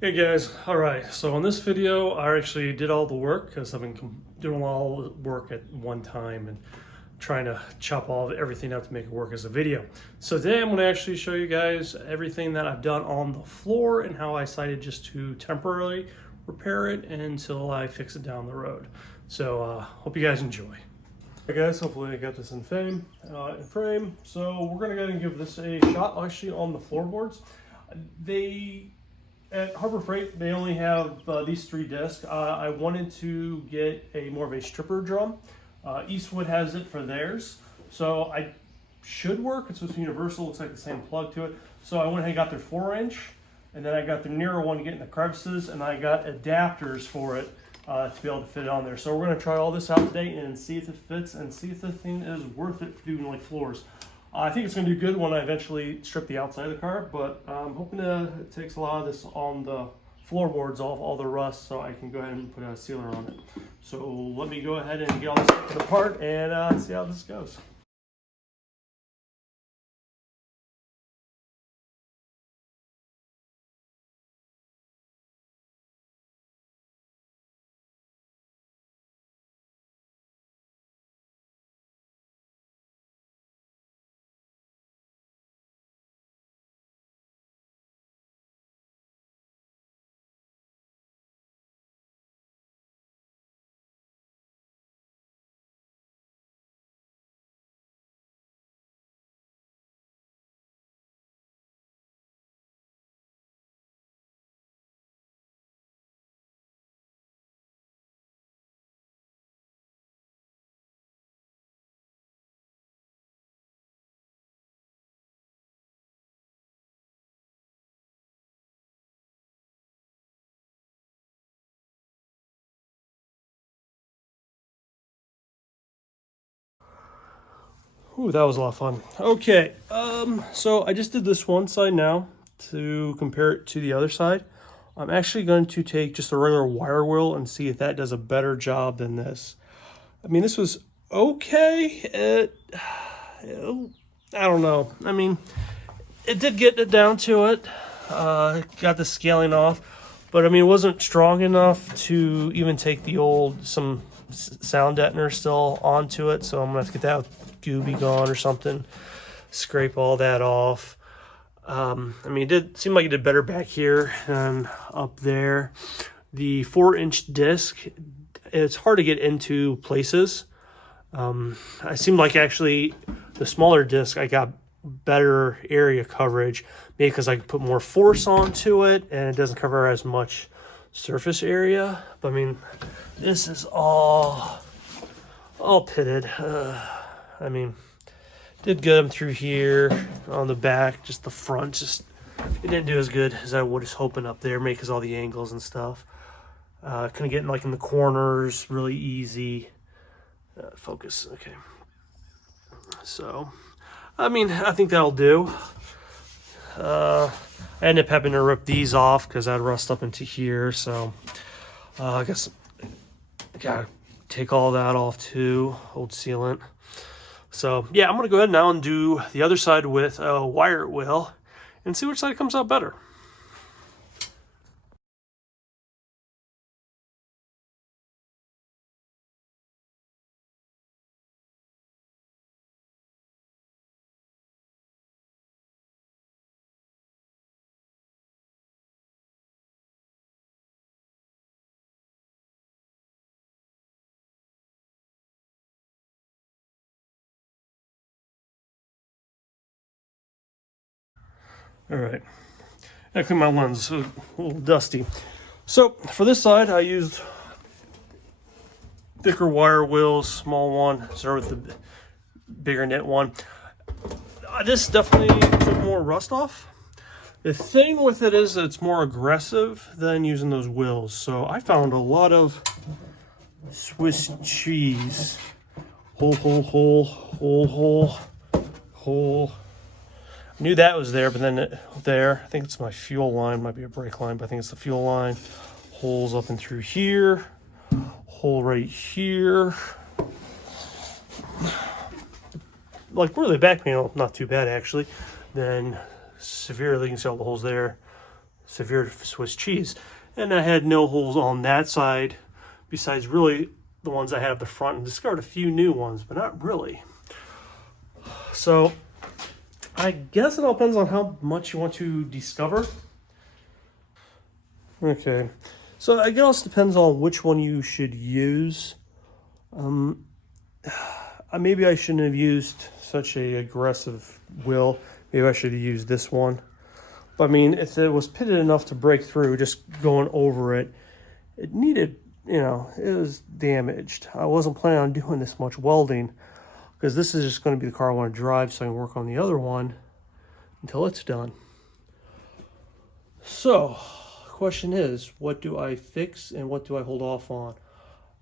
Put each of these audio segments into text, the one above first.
Hey guys, alright, so in this video I actually did all the work because I've been doing all the work at one time and trying to chop everything out to make it work as a video. So today I'm going to actually show you guys everything that I've done on the floor and how I decided just to temporarily repair it until I fix it down the road. So hope you guys enjoy. Hey guys, hopefully I got this in frame. So we're going to go ahead and give this a shot actually on the floorboards. At Harbor Freight, they only have these 3 discs. I wanted to get a more of a stripper drum. Eastwood has it for theirs, so I should work. It's with Universal, looks like the same plug to it. So I went ahead and got their 4-inch, and then I got the nearer one to get in the crevices, and I got adapters for it to be able to fit it on there. So we're gonna try all this out today and see if it fits and see if the thing is worth it for doing like floors. I think it's going to do good when I eventually strip the outside of the car, but I'm hoping it takes a lot of this on the floorboards off, all the rust, so I can go ahead and put a sealer on it. So let me go ahead and get all this apart and see how this goes. Ooh, that was a lot of fun. Okay, so I just did this one side now to compare it to the other side. I'm actually going to take just a regular wire wheel and see if that does a better job than this. I mean, this was okay. I don't know. I mean, it did get it down to it. Got the scaling off, but I mean, it wasn't strong enough to even take some sound deadener still onto it. So I'm gonna have to get that gooby gone or something. Scrape all that off. I mean, it did seem like it did better back here than up there. The 4-inch disc, it's hard to get into places. I seemed like actually the smaller disc, I got better area coverage, maybe because I could put more force onto it and it doesn't cover as much surface area. But I mean, this is all pitted. I mean, did good through here on the back, just the front, just it didn't do as good as I was hoping up there, maybe because all the angles and stuff. Couldn't get in the corners really easy. Focus, okay. So, I mean, I think that'll do. I ended up having to rip these off because I'd rust up into here. So, I guess I gotta take all that off too, old sealant. So, yeah, I'm gonna go ahead now and do the other side with a wire wheel and see which side comes out better. All right, I clean my lens, it's a little dusty. So for this side, I used thicker wire wheels, small one, start with the bigger knit one. This definitely took more rust off. The thing with it is that it's more aggressive than using those wheels. So I found a lot of Swiss cheese. Hole, hole, hole, hole, hole, hole. I knew that was there, but then I think it's my fuel line, might be a brake line, but I think it's the fuel line. Holes up and through here, hole right here. Like where the back panel, not too bad actually. Then severely, you can see all the holes there. severe Swiss cheese. And I had no holes on that side, besides really the ones I had up the front, and discovered a few new ones, but not really. So I guess it all depends on how much you want to discover. Okay, so I guess it depends on which one you should use. Maybe I shouldn't have used such a aggressive wheel. Maybe I should have used this one. But I mean, if it was pitted enough to break through, just going over it, it needed, you know, it was damaged. I wasn't planning on doing this much welding, because this is just going to be the car I want to drive, so I can work on the other one until it's done. So, the question is, what do I fix and what do I hold off on?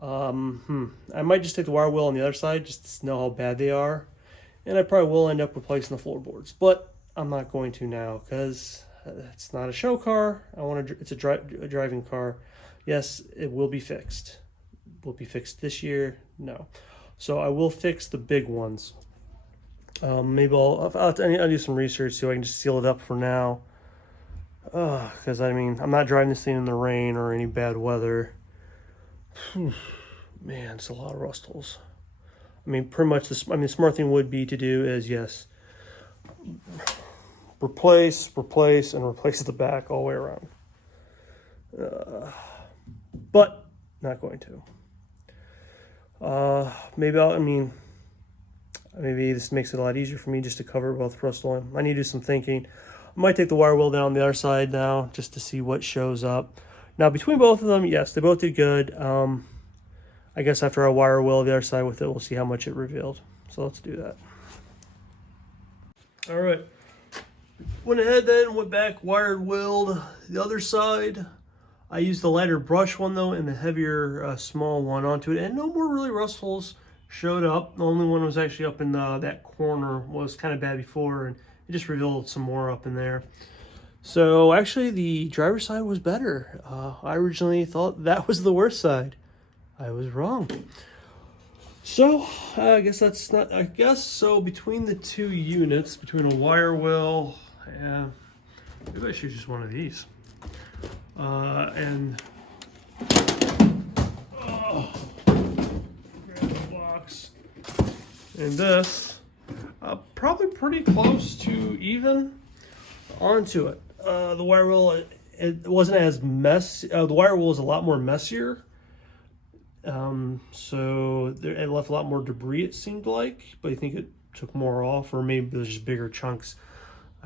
I might just take the wire wheel on the other side just to know how bad they are, and I probably will end up replacing the floorboards, but I'm not going to now because it's not a show car. It's a driving car. Yes, it will be fixed. Will it be fixed this year? No. So I will fix the big ones. Maybe I'll do some research so I can just seal it up for now. Because I mean, I'm not driving this thing in the rain or any bad weather. Man, it's a lot of rust holes. I mean, pretty much the smart thing would be to do is, yes, replace, and replace the back all the way around. But not going to. Maybe this makes it a lot easier for me just to cover both rust line. I need to do some thinking. I might take the wire wheel down on the other side now just to see what shows up. Now, between both of them, yes, they both did good. I guess after I wire wheel the other side with it, we'll see how much it revealed. So let's do that. All right. Went ahead then, went back, wired wheeled the other side. I used the lighter brush one though and the heavier small one onto it, and no more really rust holes showed up. The only one was actually up in that corner, was kind of bad before, and it just revealed some more up in there. So actually the driver's side was better. I originally thought that was the worst side. I was wrong. So I guess that's not, I guess so between the two units, between a wire wheel and maybe I should use one of these. Grab the box. And this, probably pretty close to even onto it. The wire wheel, it wasn't as messy. The wire wheel was a lot more messier. So it left a lot more debris, it seemed like, but I think it took more off, or maybe there's just bigger chunks.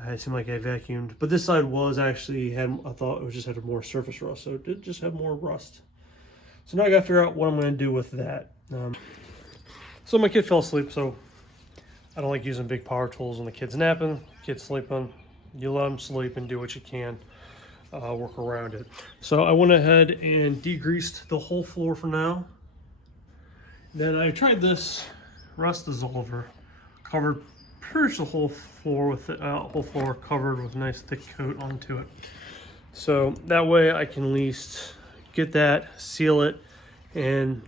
It seemed like I vacuumed, but this side was actually I thought it was just had more surface rust, so it did just have more rust. So now I gotta figure out what I'm gonna do with that. So my kid fell asleep, so I don't like using big power tools when the kid's napping, kid's sleeping. You let him sleep and do what you can, work around it. So I went ahead and degreased the whole floor for now. Then I tried this rust dissolver, covered pretty much the whole floor with whole floor covered with a nice thick coat onto it. So that way I can at least get that, seal it, and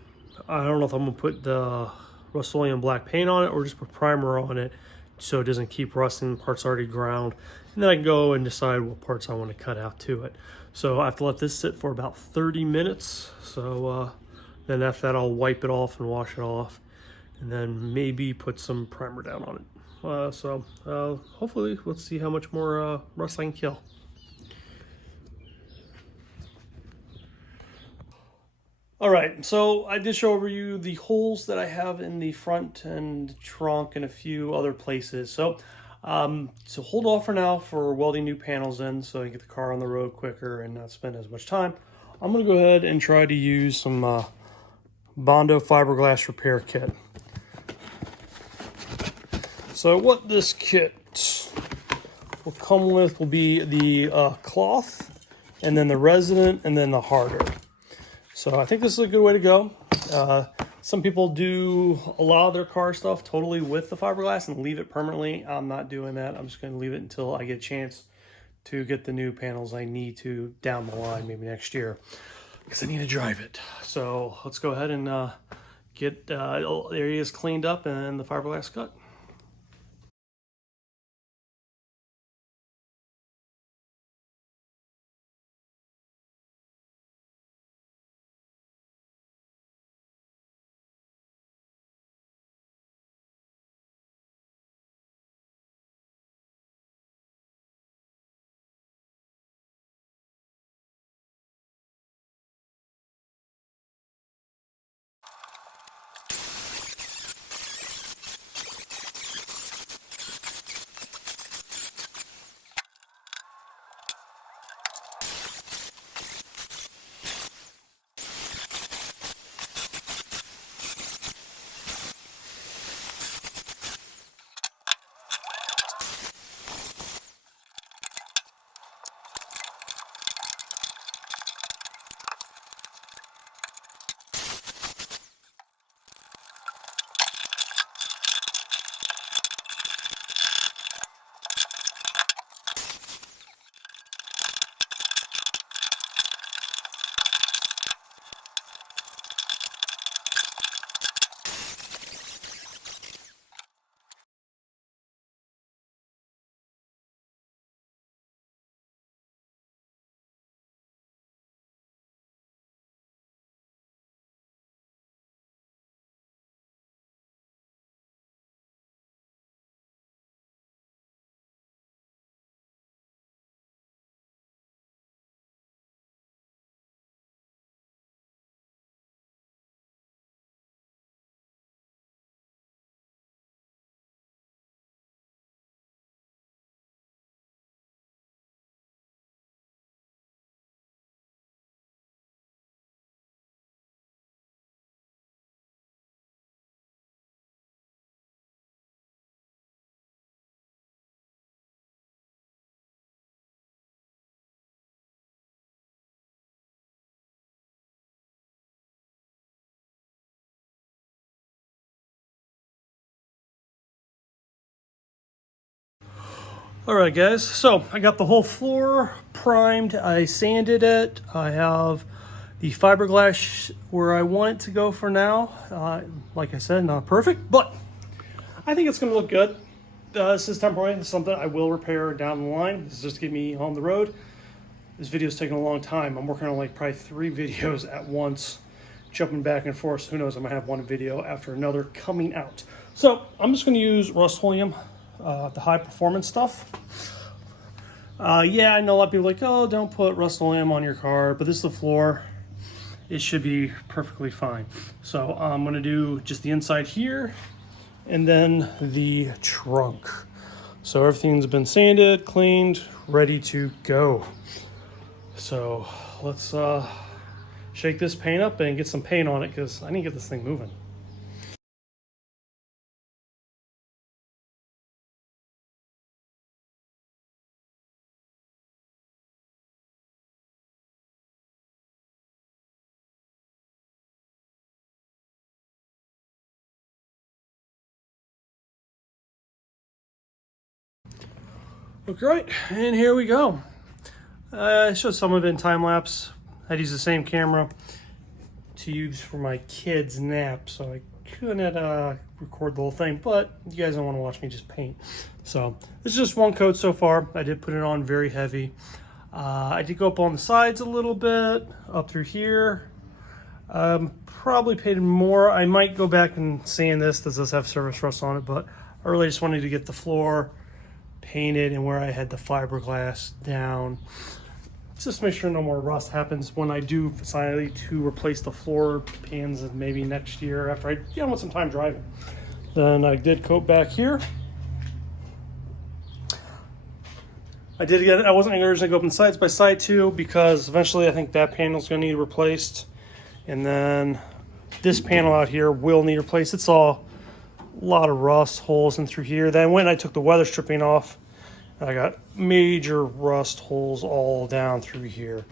I don't know if I'm gonna put the Rust-Oleum black paint on it or just put primer on it so it doesn't keep rusting parts already ground. And then I can go and decide what parts I want to cut out to it. So I have to let this sit for about 30 minutes. So then after that, I'll wipe it off and wash it off, and then maybe put some primer down on it. Hopefully, let's see how much more rust I can kill. All right, so I did show over you the holes that I have in the front and trunk and a few other places. So hold off for now for welding new panels in so I can get the car on the road quicker and not spend as much time. I'm gonna go ahead and try to use some Bondo fiberglass repair kit. So what this kit will come with will be the cloth, and then the resin, and then the harder. So I think this is a good way to go. Some people do a lot of their car stuff totally with the fiberglass and leave it permanently. I'm not doing that. I'm just going to leave it until I get a chance to get the new panels I need to down the line, maybe next year, because I need to drive it. So let's go ahead and get areas cleaned up and the fiberglass cut. All right, guys, so I got the whole floor primed. I sanded it. I have the fiberglass where I want it to go for now. Like I said, not perfect, but I think it's going to look good. This is temporary. It's something I will repair down the line. This is just to get me on the road. This video is taking a long time. I'm working on like probably 3 videos at once, jumping back and forth. So who knows, I might have one video after another coming out. So I'm just going to use Rust-Oleum, the high performance stuff. Yeah, I know a lot of people are like, oh, don't put Rust-Oleum on your car, but this is the floor. It should be perfectly fine. So I'm going to do just the inside here and then the trunk. So everything's been sanded, cleaned, ready to go. So let's shake this paint up and get some paint on it because I need to get this thing moving. Okay, right, and here we go. I showed some of it in time lapse. I'd use the same camera to use for my kids' nap, so I couldn't record the whole thing, but you guys don't want to watch me just paint. So this is just one coat so far. I did put it on very heavy. I did go up on the sides a little bit, up through here. Probably painted more. I might go back and sand this. This does have surface rust on it, but I really just wanted to get the floor painted and where I had the fiberglass down. Just make sure no more rust happens when I do finally to replace the floor pans maybe next year after I want some time driving. Then I did coat back here. I did again. I wasn't originally go up in sides by side too because eventually I think that panel's going to need replaced, and then this panel out here will need replaced. It's all a lot of rust holes in through here. Then when I took the weather stripping off, I got major rust holes all down through here.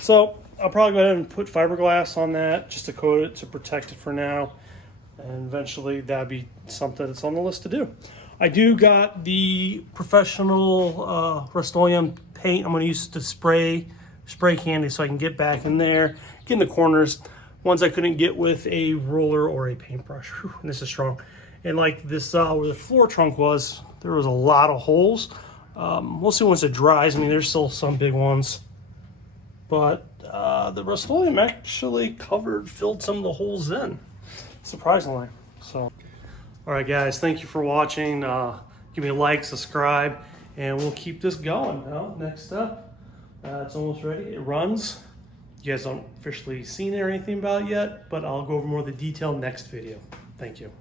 So I'll probably go ahead and put fiberglass on that just to coat it to protect it for now. And eventually that'd be something that's on the list to do. I do got the professional Rust-Oleum paint. I'm going to use the spray candy so I can get back in there, get in the corners, ones I couldn't get with a roller or a paintbrush. Whew, and this is strong. And like this, where the floor trunk was, there was a lot of holes. We'll see once it dries. I mean, there's still some big ones, but the Rust-Oleum actually filled some of the holes in, surprisingly. So, all right, guys, thank you for watching. Give me a like, subscribe, and we'll keep this going. Now, next up, it's almost ready. It runs. You guys don't officially seen it or anything about it yet, but I'll go over more of the detail next video. Thank you.